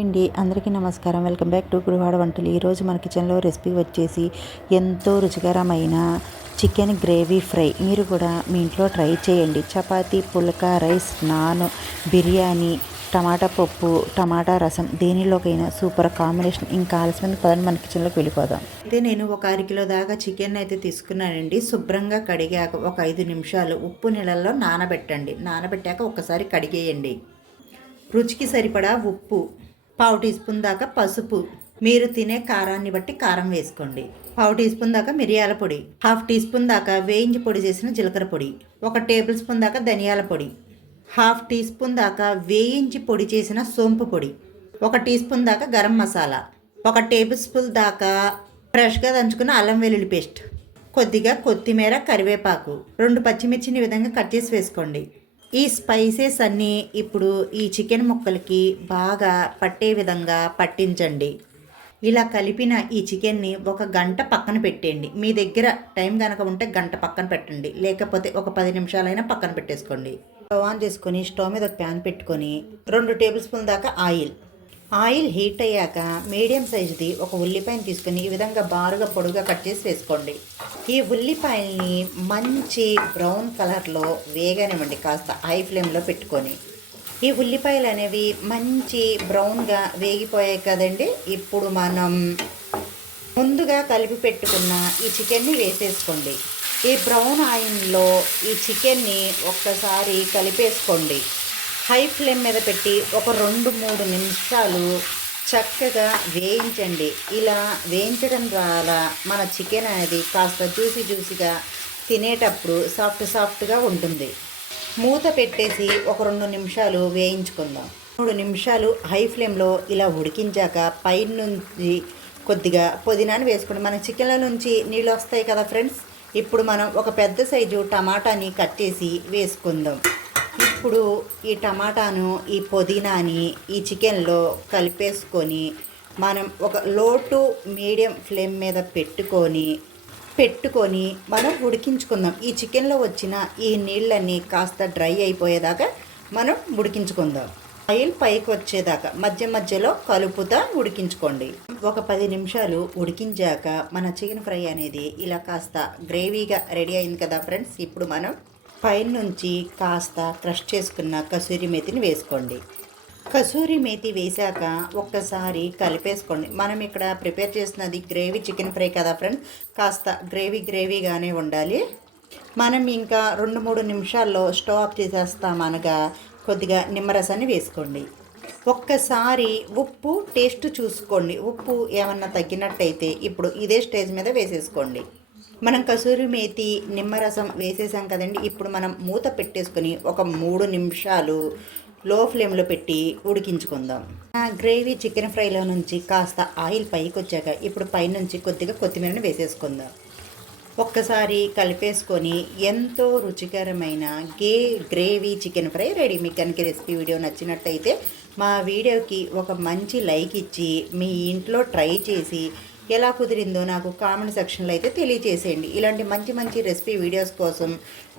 అండి అందరికీ నమస్కారం. వెల్కమ్ బ్యాక్ టు గురువాడ వంటలు. ఈరోజు మన కిచెన్లో రెసిపీ వచ్చేసి ఎంతో రుచికరమైన చికెన్ గ్రేవీ ఫ్రై. మీరు కూడా మీ ఇంట్లో ట్రై చేయండి. చపాతీ పుల్కా రైస్ నాన్ బిర్యానీ టమాటా పప్పు టమాటా రసం దేనిలోకైనా సూపర్ కాంబినేషన్. ఇంకా ఆలస్యమైన పదని మన కిచెన్లోకి వెళ్ళిపోదాం. అయితే నేను ఒక అరకిలో దాకా చికెన్ అయితే తీసుకున్నానండి. శుభ్రంగా కడిగాక ఒక ఐదు నిమిషాలు ఉప్పు నీళ్ళల్లో నానబెట్టండి. నానబెట్టాక ఒకసారి కడిగేయండి. రుచికి సరిపడా ఉప్పు పావు టీ స్పూన్ దాకా పసుపు. మీరు తినే కారాన్ని బట్టి కారం వేసుకోండి. పావు టీ స్పూన్ దాకా మిరియాల పొడి. హాఫ్ టీ స్పూన్ దాకా వేయించి పొడి చేసిన జీలకర్ర పొడి. ఒక టేబుల్ స్పూన్ దాకా ధనియాల పొడి. హాఫ్ టీ స్పూన్ దాకా వేయించి పొడి చేసిన సోంపు పొడి. ఒక టీ స్పూన్ దాకా గరం మసాలా. ఒక టేబుల్ స్పూన్ దాకా ఫ్రెష్గా దంచుకున్న అల్లం వెల్లుల్లి పేస్ట్. కొద్దిగా కొత్తిమీర కరివేపాకు. రెండు పచ్చిమిర్చిని విధంగా కట్ చేసి వేసుకోండి. ఈ స్పైసెస్ అన్నీ ఇప్పుడు ఈ చికెన్ ముక్కలకి బాగా పట్టే విధంగా పట్టించండి. ఇలా కలిపిన ఈ చికెన్ని ఒక గంట పక్కన పెట్టేయండి. మీ దగ్గర టైం కనుక ఉంటే గంట పక్కన పెట్టండి. లేకపోతే ఒక పది నిమిషాలైనా పక్కన పెట్టేసుకోండి. స్టవ్ ఆన్ చేసుకొని స్టవ్ మీద ఒక ప్యాన్ పెట్టుకొని రెండు టేబుల్ స్పూన్ దాకా ఆయిల్. ఆయిల్ హీట్ అయ్యాక మీడియం సైజుది ఒక ఉల్లిపాయని తీసుకొని ఈ విధంగా బారుగా పొడుగా కట్ చేసి వేసుకోండి. ఈ ఉల్లిపాయల్ని మంచి బ్రౌన్ కలర్లో వేగనివ్వండి కాస్త హై ఫ్లేమ్లో పెట్టుకొని. ఈ ఉల్లిపాయలు అనేవి మంచి బ్రౌన్గా వేగిపోయాయి కదండి. ఇప్పుడు మనం ముందుగా కలిపి పెట్టుకున్న ఈ చికెన్ని వేసేసుకోండి. ఈ బ్రౌన్ ఆయిల్లో ఈ చికెన్ని ఒక్కసారి కలిపేసుకోండి. హై ఫ్లేమ్ మీద పెట్టి ఒక రెండు మూడు నిమిషాలు చక్కగా వేయించండి. ఇలా వేయించడం ద్వారా మన చికెన్ అనేది కాస్త జ్యూసి జ్యూసిగా తినేటప్పుడు సాఫ్ట్ సాఫ్ట్గా ఉంటుంది. మూత పెట్టేసి ఒక రెండు నిమిషాలు వేయించుకుందాం. మూడు నిమిషాలు హై ఫ్లేమ్లో ఇలా ఉడికించాక పైన నుంచి కొద్దిగా పుదీనాని వేసుకోండి. మన చికెన్ల నుంచి నీళ్ళు వస్తాయి కదా ఫ్రెండ్స్? ఇప్పుడు మనం ఒక పెద్ద సైజు టమాటాని కట్ చేసి వేసుకుందాం. ఇప్పుడు ఈ టమాటాను ఈ పుదీనాని ఈ చికెన్లో కలిపేసుకొని మనం ఒక లో టు మీడియం ఫ్లేమ్ మీద పెట్టుకొని పెట్టుకొని మనం ఉడికించుకుందాం. ఈ చికెన్లో వచ్చిన ఈ నీళ్ళన్నీ కాస్త డ్రై అయిపోయేదాకా మనం ఉడికించుకుందాం. ఆయిల్ పైకి వచ్చేదాకా మధ్య మధ్యలో కలుపుతా ఉడికించుకోండి. ఒక పది నిమిషాలు ఉడికించాక మన చికెన్ ఫ్రై అనేది ఇలా కాస్త గ్రేవీగా రెడీ అయింది కదా ఫ్రెండ్స్? ఇప్పుడు మనం పైనుంచి కాస్త క్రష్ చేసుకున్న కసూరి మేతిని వేసుకోండి. కసూరి మేతి వేశాక ఒక్కసారి కలిపేసుకోండి. మనం ఇక్కడ ప్రిపేర్ చేసినది గ్రేవీ చికెన్ ఫ్రై కదా ఫ్రెండ్? కాస్త గ్రేవీ గ్రేవీగానే ఉండాలి. మనం ఇంకా రెండు మూడు నిమిషాల్లో స్టవ్ ఆఫ్ చేసేస్తాం అనగా కొద్దిగా నిమ్మరసాన్ని వేసుకోండి. ఒక్కసారి ఉప్పు టేస్ట్ చూసుకోండి. ఉప్పు ఏమన్నా తగ్గినట్టయితే ఇప్పుడు ఇదే స్టేజ్ మీద వేసేసుకోండి. మనం కసూరి మేతి నిమ్మరసం వేసేసాం కదండి. ఇప్పుడు మనం మూత పెట్టేసుకొని ఒక మూడు నిమిషాలు లో ఫ్లేమ్లో పెట్టి ఉడికించుకుందాం. గ్రేవీ చికెన్ ఫ్రైలో నుంచి కాస్త ఆయిల్ పైకి వచ్చాక ఇప్పుడు పైనుంచి కొద్దిగా కొత్తిమీరని వేసేసుకుందాం. ఒక్కసారి కలిపేసుకొని ఎంతో రుచికరమైన గే గ్రేవీ చికెన్ ఫ్రై రెడీ. మీకు కనుక రెసిపీ వీడియో నచ్చినట్టయితే మా వీడియోకి ఒక మంచి లైక్ ఇచ్చి మీ ఇంట్లో ట్రై చేసి ఎలా కుదిరిందో నాకు కామెంట్ సెక్షన్లో అయితే తెలియజేసేయండి ఇలాంటి మంచి మంచి రెసిపీ వీడియోస్ కోసం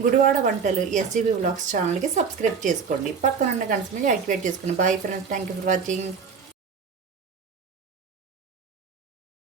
గుడివాడ వంటలు ఎస్జీబీ బ్లాగ్స్ ఛానల్కి సబ్స్క్రైబ్ చేసుకోండి. పక్కన ఉన్న మీద యాక్టివేట్ చేసుకోండి bye friends thank you for watching.